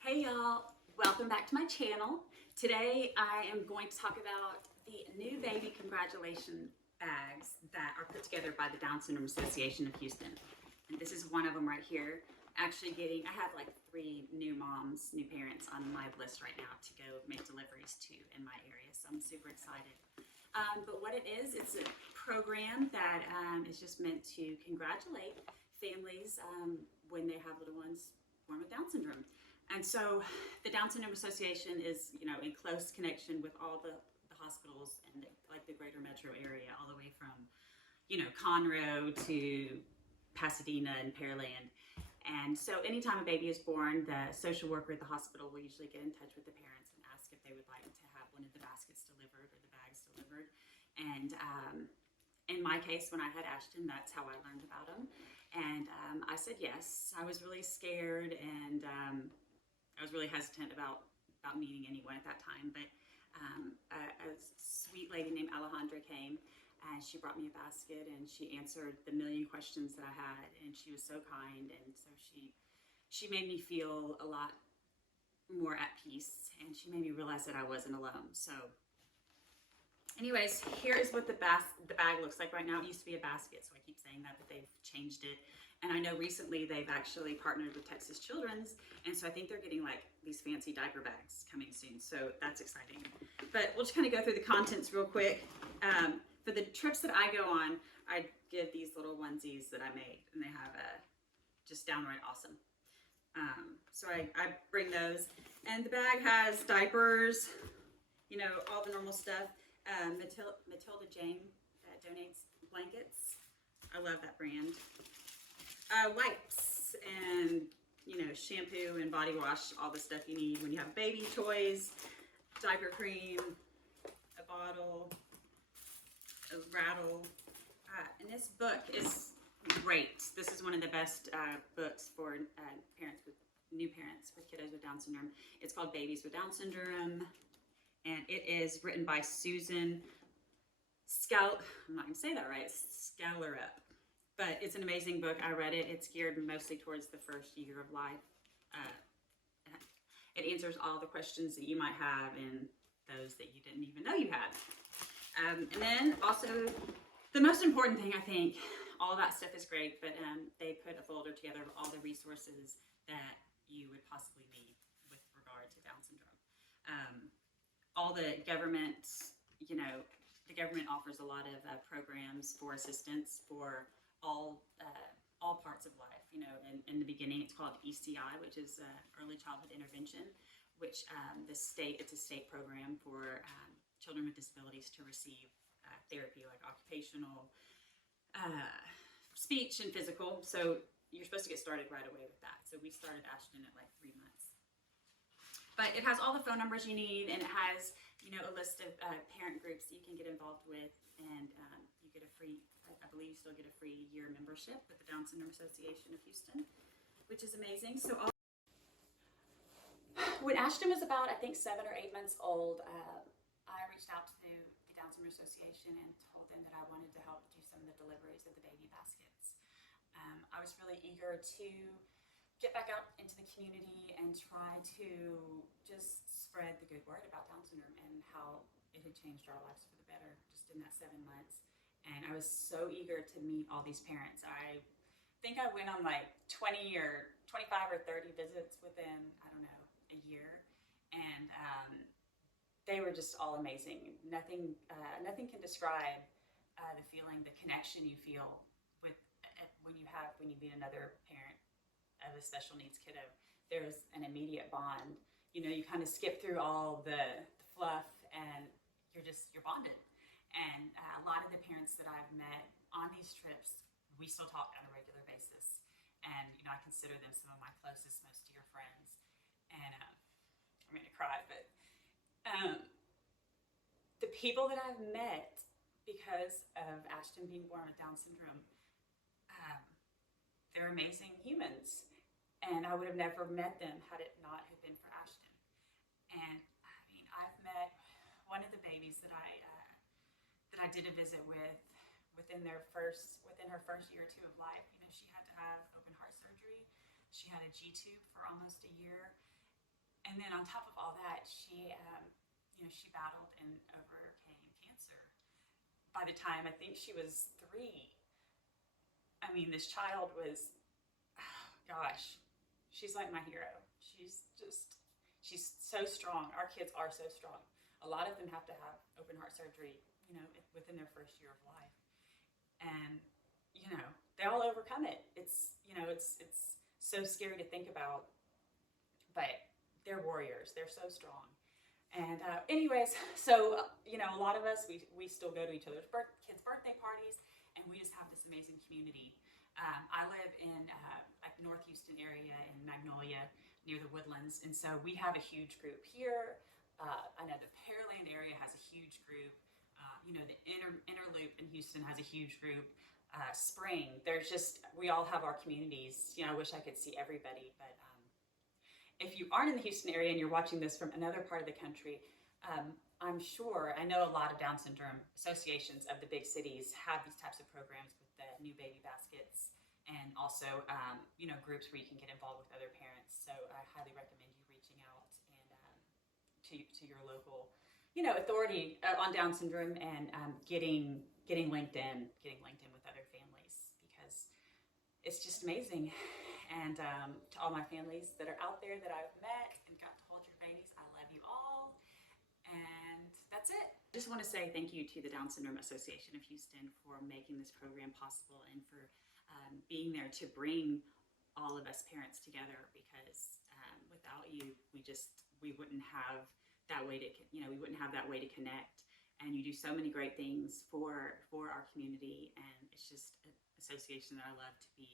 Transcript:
Hey y'all, welcome back to my channel. Today I am going to talk about the new baby congratulation bags that are put together by the Down Syndrome Association of Houston. And this is one of them right here. Actually I have like 3 new moms, new parents on my list right now to go make deliveries to in my area. So I'm super excited. But what it is, it's a program that is just meant to congratulate families when they have little ones born with Down syndrome. And so the Down Syndrome Association is, in close connection with all the hospitals and the greater metro area, all the way from, Conroe to Pasadena and Pearland. And so anytime a baby is born, the social worker at the hospital will usually get in touch with the parents and ask if they would like to have one of the baskets delivered or the bags delivered. And in my case, when I had Ashton, that's how I learned about them. And I said yes. I was really scared, and I was really hesitant about meeting anyone at that time. But a sweet lady named Alejandra came, and she brought me a basket, and she answered the million questions that I had, and she was so kind, and so she made me feel a lot more at peace, and she made me realize that I wasn't alone. So anyways, here is what the bag looks like right now. It used to be a basket, so I keep saying that, but they've changed it. And I know recently they've actually partnered with Texas Children's, and so I think they're getting like these fancy diaper bags coming soon, so that's exciting. But we'll just kind of go through the contents real quick. For the trips that I go on, I give these little onesies that I made, and they have just downright awesome. So I bring those, and the bag has diapers, all the normal stuff. Matilda Jane donates blankets. I love that brand. Wipes and shampoo and body wash, all the stuff you need when you have a baby. Toys, diaper cream, a bottle, a rattle. And this book is great. This is one of the best books for new parents with kiddos with Down syndrome. It's called Babies with Down Syndrome, and it is written by Susan I'm not going to say that right. Scalerup. But it's an amazing book. I read it. It's geared mostly towards the first year of life. It answers all the questions that you might have and those that you didn't even know you had. And then also, the most important thing, I think, all that stuff is great, but they put a folder together of all the resources that you would possibly need with regard to Down syndrome. All the government, the government offers a lot of programs for assistance for all parts of life. In the beginning, it's called ECI, which is Early Childhood Intervention, which it's a state program for children with disabilities to receive therapy, like occupational, speech, and physical. So you're supposed to get started right away with that. So we started Ashton at like 3 months. But it has all the phone numbers you need, and it has a list of parent groups that you can get involved with, and you get a free, I believe you still get a free year membership with the Down Syndrome Association of Houston, which is amazing. So when Ashton was about, I think, 7 or 8 months old, I reached out to the Down Syndrome Association and told them that I wanted to help do some of the deliveries of the baby baskets. I was really eager to get back out into the community and try to just spread the good word about Down syndrome and how it had changed our lives for the better just in that 7 months. And I was so eager to meet all these parents. I think I went on like 20 or 25 or 30 visits within, I don't know, a year. And they were just all amazing. Nothing can describe the feeling, the connection you feel with when you meet another parent of a special needs kiddo. There's an immediate bond. You kind of skip through all the fluff, and you're bonded. And a lot of the parents that I've met on these trips, we still talk on a regular basis. And I consider them some of my closest, most dear friends. And I'm going to cry, but the people that I've met because of Ashton being born with Down syndrome, they're amazing humans. And I would have never met them had it not have been for Ashton. And I mean, I've met one of the babies that I did a visit with within her first year or 2 of life. She had to have open heart surgery. She had a G-tube for almost a year. And then on top of all that, she battled and overcame cancer. By the time I think she was 3, I mean, this child was, oh, gosh, she's like my hero. She's so strong. Our kids are so strong. A lot of them have to have open heart surgery, within their first year of life. And, they all overcome it. It's so scary to think about, but they're warriors. They're so strong. And anyways, so, a lot of us, we still go to each other's kids' birthday parties, and we just have this amazing community. I live in like North Houston area in Magnolia, near the Woodlands, and so we have a huge group here. I know the Pearland area has a huge group. The inner loop in Houston has a huge group. Spring, we all have our communities. I wish I could see everybody, but if you aren't in the Houston area and you're watching this from another part of the country, I know a lot of Down syndrome associations of the big cities have these types of programs with the new baby baskets, and also, groups where you can get involved with other parents. So I highly recommend you reaching out and to your local, authority on Down syndrome, and getting LinkedIn with other families, because it's just amazing. And to all my families that are out there that I've met and got to hold your babies, I love you all. And that's it. I just want to say thank you to the Down Syndrome Association of Houston for making this program possible, and for being there to bring all of us parents together, because without you, we wouldn't have that way to connect. And you do so many great things for our community, and it's just an association that I love to be